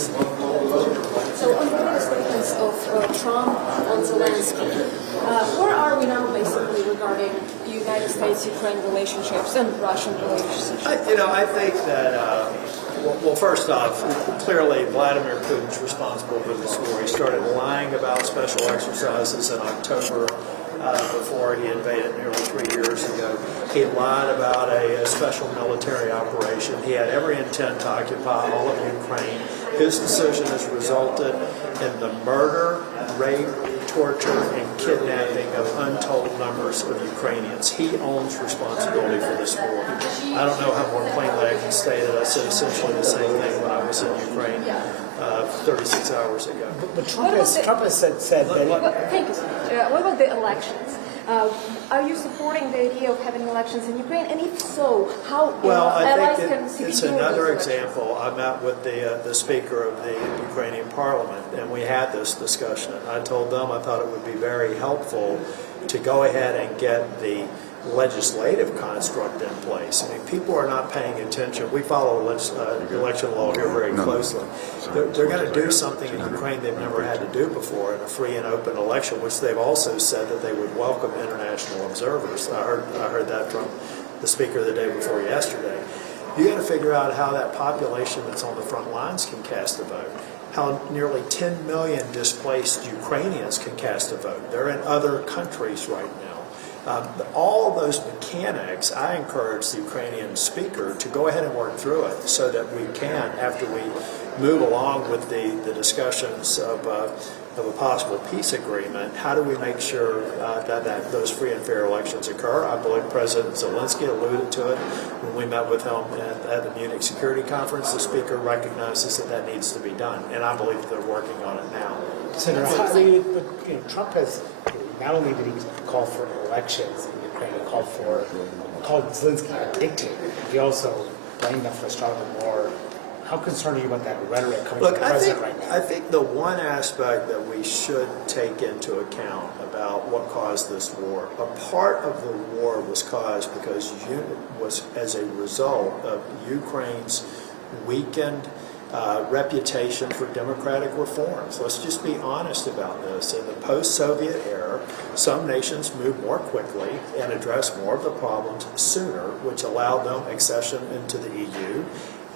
So on the latest statements of Trump on Zelensky, where are we now basically regarding United States-Ukraine relationships and Russian relationships? I think that, well, first off, clearly Vladimir Putin's responsible for this war. He started lying about special exercises in October before he invaded nearly 3 years ago. He lied about a special military operation. He had every intent to occupy all of Ukraine. His decision has resulted in the murder, rape, torture, and kidnapping of untold numbers of Ukrainians. He owns responsibility for this war. I don't know how more plainly I can state it. I said essentially the same thing when I was in Ukraine 36 hours ago. But Trump has said that... Thank you so much. What about the elections? Are you supporting the idea of having elections in Ukraine? And if so, how I think can it's another example. I met with the Speaker of the Ukrainian Parliament, and we had this discussion. I told them I thought it would be very helpful to go ahead and get the legislative construct in place. I mean, people are not paying attention. We follow election law here very closely. They're going to do something in Ukraine they've never had to do before in a free and open election, which they've also said that they would welcome international observers. I heard that from the speaker the day before yesterday. You got to figure out how that population that's on the front lines can cast a vote. How nearly 10 million displaced Ukrainians can cast a vote. They're in other countries right now. All of those mechanics, I encourage the Ukrainian speaker to go ahead and work through it so that we can, after we move along with the discussions of a possible peace agreement, how do we make sure that those free and fair elections occur? I believe President Zelensky alluded to it when we met with him at the Munich Security Conference. The speaker recognizes that needs to be done, and I believe they're working on it now. Senator, Trump has, not only did he call for elections in Ukraine, he called Zelensky a dictator. He also blamed them for the start of the war. How concerned are you about that rhetoric coming from the president right now? I think the one aspect that we should take into account about what caused this war, a part of the war was caused because was as a result of Ukraine's weakened reputation for democratic reforms. Let's just be honest about this. In the post-Soviet era, some nations moved more quickly and addressed more of the problems sooner, which allowed them accession into the EU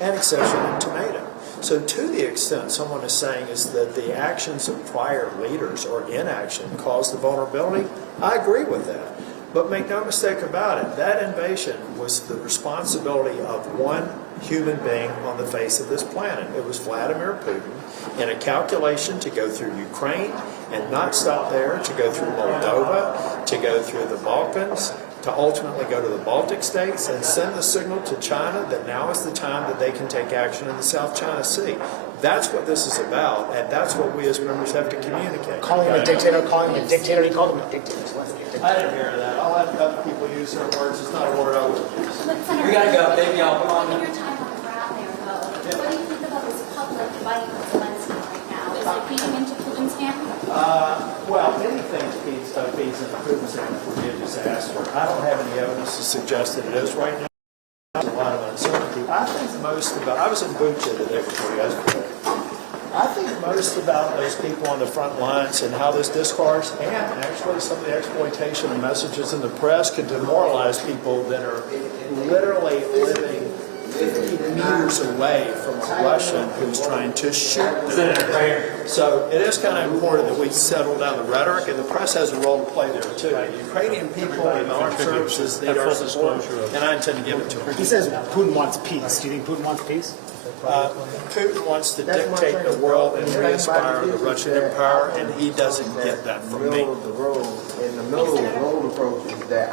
and accession into NATO. So to the extent someone is saying is that the actions of prior leaders or inaction caused the vulnerability, I agree with that. But make no mistake about it, that invasion was the responsibility of one human being on the face of this planet. It was Vladimir Putin, in a calculation to go through Ukraine and not stop there, to go through Moldova, to go through the Balkans, to ultimately go to the Baltic states and send the signal to China that now is the time that they can take action in the South China Sea. That's what this is about, and that's what we as members have to communicate. Calling him a dictator, he called him a dictator. I didn't hear that. I'll let other people use their words. It's not a word I would use. We gotta go, baby. I'll come on. Your time on the ground there, though. What do you think about this public fight with Zelensky right now? Is it feeding into Putin's camp? Well, anything feeds into Putin's camp would be a disaster. I don't have any evidence to suggest that it is right now. There's a lot of uncertainty. I think most about, I was in Bucha the day before yesterday. I think most about those people on the front lines and how this discourse and actually some of the exploitation of messages in the press can demoralize people that are literally living 50 meters away from a Russian who's trying to shoot them. So it is kind of important that we settle down the rhetoric, and the press has a role to play there too. The Ukrainian people and the armed services need our support, and I intend to give it to them. He says Putin wants peace. Do you think Putin wants peace? Putin wants to dictate the world and re-inspire the Russian empire, and he doesn't get that from me. In the middle of the road approach is that